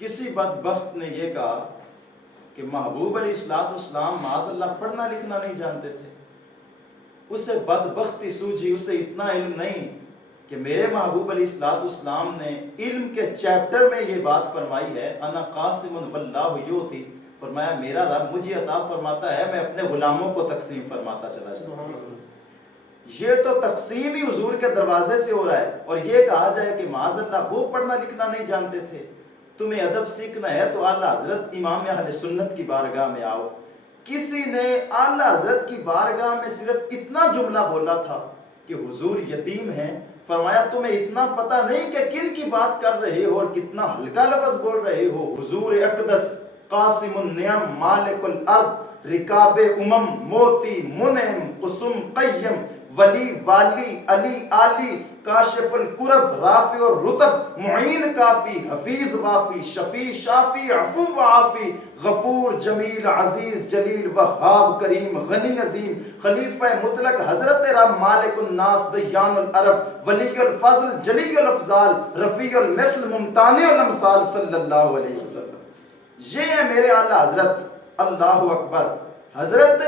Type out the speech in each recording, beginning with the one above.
کسی بدبخت نے یہ کہا کہ محبوب علیہ السلام معاذ اللہ پڑھنا لکھنا نہیں جانتے تھے. اسے بدبختی سوجھی، اسے اتنا علم نہیں کہ میرے محبوب علیہ السلام نے علم کے چیپٹر میں یہ بات فرمائی ہے، انا قاسم واللہ یؤتی، فرمایا میرا رب مجھے عطا فرماتا ہے، میں اپنے غلاموں کو تقسیم فرماتا چلا جاؤں. یہ تو تقسیم ہی حضور کے دروازے سے ہو رہا ہے، اور یہ کہا جائے کہ معاذ اللہ وہ پڑھنا لکھنا نہیں جانتے تھے. تمہیں ادب سیکھنا ہے تو اعلیٰ حضرت امام اہل سنت کی بارگاہ میں آؤ. کسی نے اعلیٰ حضرت کی بارگاہ میں صرف اتنا جملہ بولا تھا کہ حضور یتیم ہیں، فرمایا تمہیں اتنا پتہ نہیں کہ کن کی بات کر رہے ہو اور کتنا ہلکا لفظ بول رہے ہو. حضور اقدس قاسم النعم مالک الارض رکاب موتی منعم قسم قیم ولی والی علی علی کاشف الکرب رافع الرتب معین کافی حفیظ وافی شفیع شافی عفو وعافی غفور جمیل عزیز جلیل وہاب کریم غنی عظیم خلیفہ مطلق حضرت رب مالک الناس دیان العرب ولی الفضل جلی الافضال رفیع المثل ممتانع الامثال صلی اللہ علیہ وسلم. یہ ہے میرے اعلیٰ حضرت. اللہ اکبر. حضرت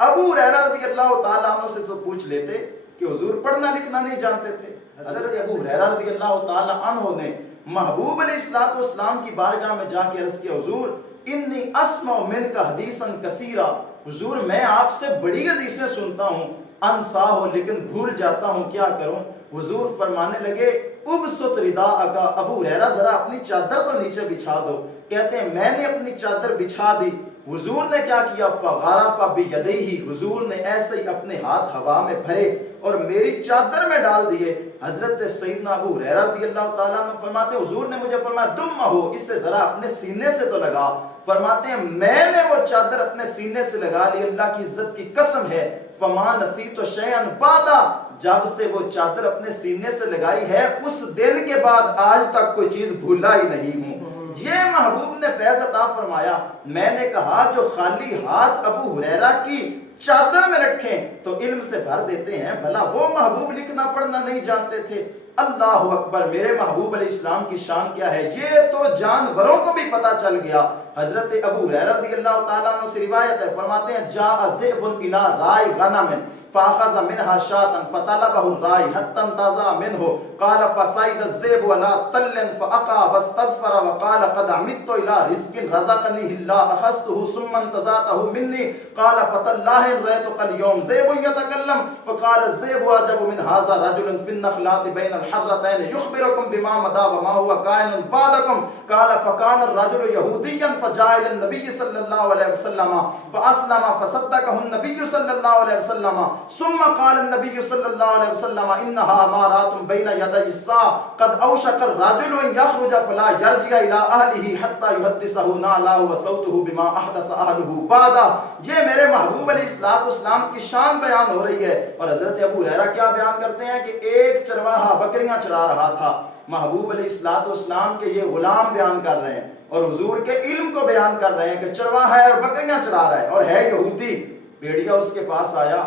ابو ہریرہ رضی اللہ تعالیٰ عنہ سے تو پوچھ لیتے کہ حضور پڑھنا لکھنا نہیں جانتے تھے. حضرت ابو ہریرہ رضی اللہ تعالیٰ عنہ نے محبوب علیہ السلام کی بارگاہ میں جا کے عرض کیا، حضور انی اسمع منک حدیثا کثیرا، حضور میں آپ سے بڑی حدیثیں سنتا ہوں، انساہ لیکن بھول جاتا ہوں، کیا کروں؟ حضور فرمانے لگے ابسط رداءک، ابو ہریرہ ذرا اپنی چادر تو نیچے بچھا دو. کہتے ہیں میں نے اپنی چادر بچھا دی. حضور نے کیا کیا؟ فغرف بیدیہ، حضور نے ایسے ہی اپنے ہاتھ ہوا میں بھرے اور میری چادر میں ڈال دیے. حضرت سیدنا ابو ہریرہ رضی اللہ تعالیٰ عنہ فرماتے ہیں حضور نے مجھے فرمایا دم ہو، اس سے ذرا اپنے سینے سے تو لگا. فرماتے ہیں میں نے وہ چادر اپنے سینے سے لگا لی، اللہ کی عزت کی قسم ہے فما نسیت شیئا بعدا، جب سے وہ چادر اپنے سینے سے لگائی ہے اس دن کے بعد آج تک کوئی چیز بھولا ہی نہیں ہوں. یہ محبوب نے فیض عطا فرمایا. میں نے کہا جو خالی ہاتھ ابو ہریرہ کی چادر میں رکھیں تو علم سے بھر دیتے ہیں، بھلا وہ محبوب لکھنا پڑھنا نہیں جانتے تھے. اللہ اکبر. میرے محبوب علیہ السلام کی شان کیا ہے یہ تو جانوروں کو بھی پتا چل گیا. حضرت ابو ہریرہ رضی اللہ تعالیٰ عنہ سے روایت ہے، فرماتے ہیں جاء ذئب الی راعی غنم فاخذ منها شاة فطلبه الراعي حتى انتزع منه قال فصعد الذئب على تل فأقع واستظفر وقال قد عمدت إلى رزق رزقني الله أخذته ثم انتزعته مني قال فتالله إن رأيتك اليوم ذئب يتكلم فقال الذئب أعجب من هذا رجل في النخلات بين الحرتين يخبركم بما مضى وما هو كائن بعدكم قال فكان الرجل يهوديا فجاء إلى النبي صلى الله عليه وسلم فأسلم فصدقه النبي صلى الله عليه وسلم ثم قال النبي صلى الله عليه وسلم إنها أمارات بين يدي الساعة قد أوشك الرجل أن يخرج فلا يرجع إلى أهله حتى يحدثه نعله وصوته بما أحدث أهله بعد. یہ میرے محبوب علیہ السلام کی شان بیان ہو رہی ہے. اور حضرت ابو ہریرہ کیا بیان کرتے ہیں کہ ایک چرواہا بکریاں چرا رہا تھا. محبوب علیہ السلام کے یہ غلام بیان کر رہے ہیں اور حضور کے علم کو بیان کر رہے ہیں کہ چرواہا ہے اور بکریاں چرا رہا ہے اور ہے یہودی. بھیڑیا اس کے پاس آیا،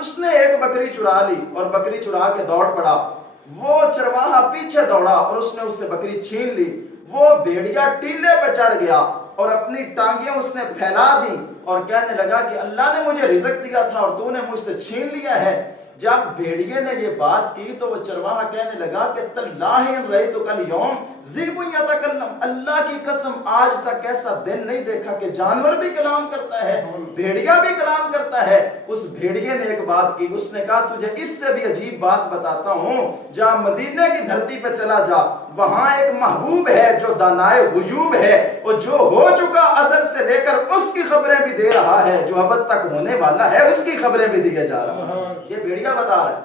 اس نے ایک بکری چرا لی اور بکری چرا کے دوڑ پڑا. وہ چرواہا پیچھے دوڑا اور اس نے اس سے بکری چھین لی. وہ بھیڑیا ٹیلے پہ چڑھ گیا اور اپنی ٹانگیں اس نے پھیلا دی اور کہنے لگا کہ اللہ نے مجھے رزق دیا تھا اور تو نے مجھ سے چھین لیا ہے. جب بھیڑیے نے یہ بات کی تو وہ چرواہا کہنے لگا کہ تاللہ ان رأیتک اليوم ذئب یتکلم، اللہ کی قسم آج تک ایسا دن نہیں دیکھا کہ جانور بھی کلام کرتا ہے، بھیڑیا بھی کلام کرتا ہے. اس بھیڑیے نے ایک بات کی، اس نے کہا تجھے اس سے بھی عجیب بات بتاتا ہوں، جا مدینہ کی دھرتی پہ چلا جا، وہاں ایک محبوب ہے جو دانائے غیوب ہے اور جو ہو چکا ازل سے لے کر اس کی خبریں بھی دے رہا ہے، جو ابد تک ہونے والا ہے اس کی خبریں بھی دیے جا رہا ہے. یہ بھیڑیا بتا رہا ہے.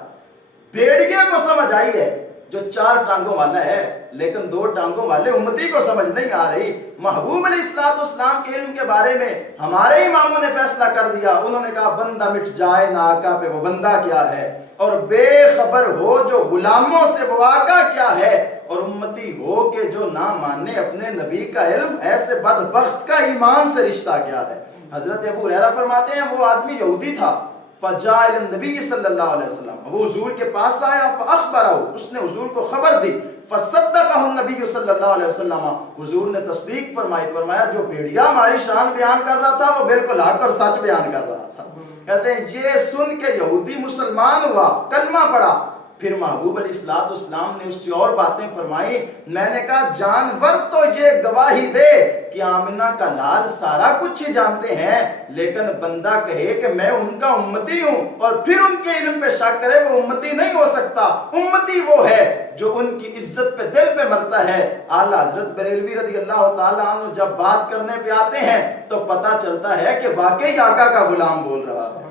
بھیڑیے کو سمجھ آئی ہے جو 4 ٹانگوں والا ہے، لیکن 2 ٹانگوں والے امتی کو سمجھ نہیں آ رہی. محبوب علیہ السلام کے علم کے بارے میں ہمارے اماموں نے فیصلہ کر دیا. انہوں نے کہا بندہ مٹ جائے نہ آقا پہ وہ بندہ کیا ہے، اور بے خبر ہو جو غلاموں سے وہ آقا کیا ہے، اور امتی ہو کہ جو نہ مانے اپنے نبی کا علم، ایسے بدبخت کا ایمان سے رشتہ کیا ہے. حضرت ابو ہریرہ فرماتے ہیں وہ آدمی یہودی تھا. فجاء النبی صلی اللہ علیہ وسلم، وہ حضور کے پاس آیا فاخبرہ، اس نے حضور کو خبر دی. فصدقہ النبی صلی اللہ علیہ وسلم، حضور نے تصدیق فرمائی، فرمایا جو بھیڑیا ہماری شان بیان کر رہا تھا وہ بالکل حق اور سچ بیان کر رہا تھا۔ کہتے ہیں یہ سن کے یہودی مسلمان ہوا، کلمہ پڑھا، پھر محبوب علیہ السلام نے اس سے اور باتیں فرمائی۔ میں نے کہا جانور تو یہ گواہی دے کہ آمنہ کا لال سارا کچھ ہی جانتے ہیں، لیکن بندہ کہے کہ میں ان کا امتی ہوں اور پھر ان کے علم پہ شک کرے، وہ امتی نہیں ہو سکتا۔ امتی وہ ہے جو ان کی عزت پہ دل پہ مرتا ہے۔ اعلیٰ حضرت بریلوی رضی اللہ تعالیٰ عنہ جب بات کرنے پہ آتے ہیں تو پتہ چلتا ہے کہ واقعی آقا کا غلام بول رہا ہے۔